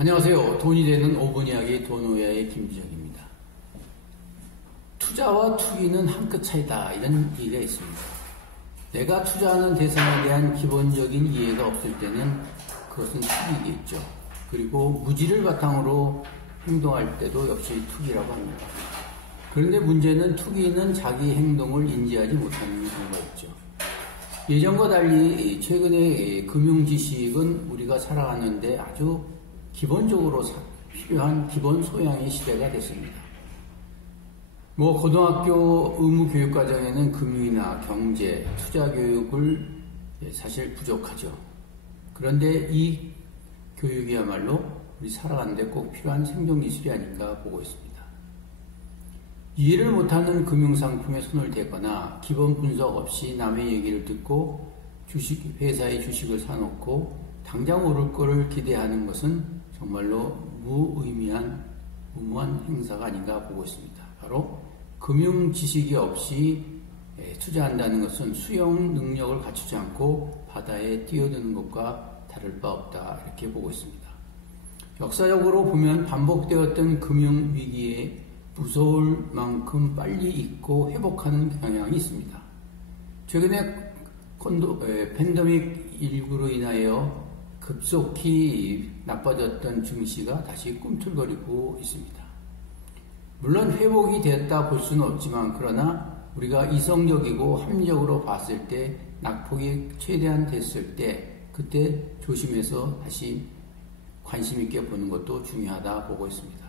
안녕하세요. 돈이 되는 5분 이야기 돈오야의 김주정입니다. 투자와 투기는 한 끗 차이다, 이런 얘기가 있습니다. 내가 투자하는 대상에 대한 기본적인 이해가 없을 때는 그것은 투기겠죠. 그리고 무지를 바탕으로 행동할 때도 역시 투기라고 합니다. 그런데 문제는 투기는 자기 행동을 인지하지 못하는 경우가 있죠. 예전과 달리 최근에 금융 지식은 우리가 살아가는데 아주 기본적으로 필요한 기본 소양의 시대가 됐습니다. 고등학교 의무교육과정에는 금융이나 경제, 투자 교육을 사실 부족하죠. 그런데 이 교육이야말로 우리 살아가는데 꼭 필요한 생존기술이 아닌가 보고 있습니다. 이해를 못하는 금융상품에 손을 대거나 기본 분석 없이 남의 얘기를 듣고 회사의 주식을 사놓고 당장 오를 거를 기대하는 것은 정말로 무의미한 무모한 행사가 아닌가 보고 있습니다. 바로 금융 지식이 없이 투자한다는 것은 수용 능력을 갖추지 않고 바다에 뛰어드는 것과 다를 바 없다, 이렇게 보고 있습니다. 역사적으로 보면 반복되었던 금융 위기에 무서울 만큼 빨리 잊고 회복하는 경향이 있습니다. 최근에 팬데믹 19로 인하여 급속히 나빠졌던 증시가 다시 꿈틀거리고 있습니다. 물론 회복이 됐다 볼 수는 없지만, 그러나 우리가 이성적이고 합리적으로 봤을 때 낙폭이 최대한 됐을 때 그때 조심해서 다시 관심 있게 보는 것도 중요하다 보고 있습니다.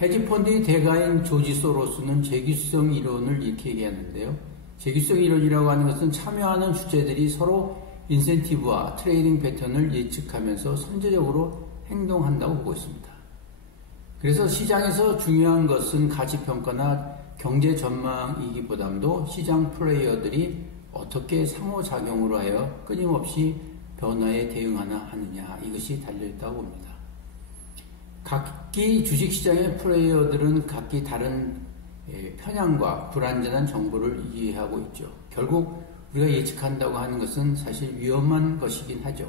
헤지펀드의 대가인 조지 소로스는 재규성 이론을 이렇게 얘기하는데요. 재규성 이론이라고 하는 것은 참여하는 주체들이 서로 인센티브와 트레이딩 패턴을 예측하면서 선제적으로 행동한다고 보고 있습니다. 그래서 시장에서 중요한 것은 가치평가나 경제 전망이기보다도 시장 플레이어들이 어떻게 상호작용으로 하여 끊임없이 변화에 하느냐, 이것이 달려있다고 봅니다. 각기 주식시장의 플레이어들은 각기 다른 편향과 불완전한 정보를 이해하고 있죠. 결국 우리가 예측한다고 하는 것은 사실 위험한 것이긴 하죠.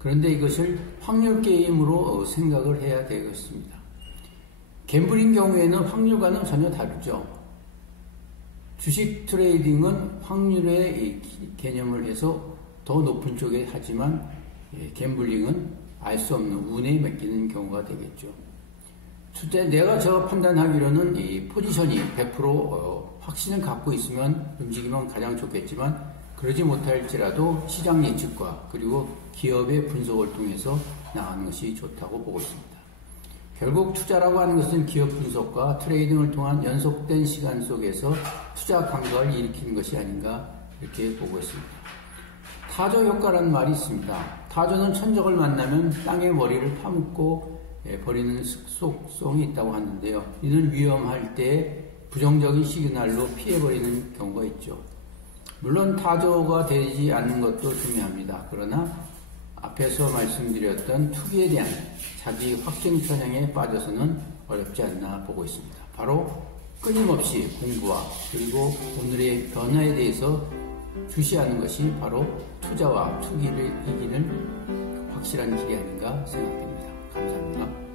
그런데 이것을 확률 게임으로 생각을 해야 되겠습니다. 갬블인 경우에는 확률과는 전혀 다르죠. 주식 트레이딩은 확률의 개념을 해서 더 높은 쪽에 하지만, 갬블링은 알 수 없는 운에 맡기는 경우가 되겠죠. 내가 판단하기로는 이 포지션이 100% 확신을 갖고 있으면 움직이면 가장 좋겠지만, 그러지 못할지라도 시장 예측과 그리고 기업의 분석을 통해서 나가는 것이 좋다고 보고 있습니다. 결국 투자라고 하는 것은 기업 분석과 트레이딩을 통한 연속된 시간 속에서 투자 감각을 일으키는 것이 아닌가, 이렇게 보고 있습니다. 타조 효과라는 말이 있습니다. 타조는 천적을 만나면 땅에 머리를 파묻고 버리는 속성이 있다고 하는데요. 이는 위험할 때 부정적인 시그널로 피해버리는 경우가 있죠. 물론 타조가 되지 않는 것도 중요합니다. 그러나 앞에서 말씀드렸던 투기에 대한 자기 확신 편향에 빠져서는 어렵지 않나 보고 있습니다. 바로 끊임없이 공부와 그리고 오늘의 변화에 대해서 주시하는 것이 바로 투자와 투기를 이기는 확실한 길이 아닌가 생각됩니다. 감사합니다.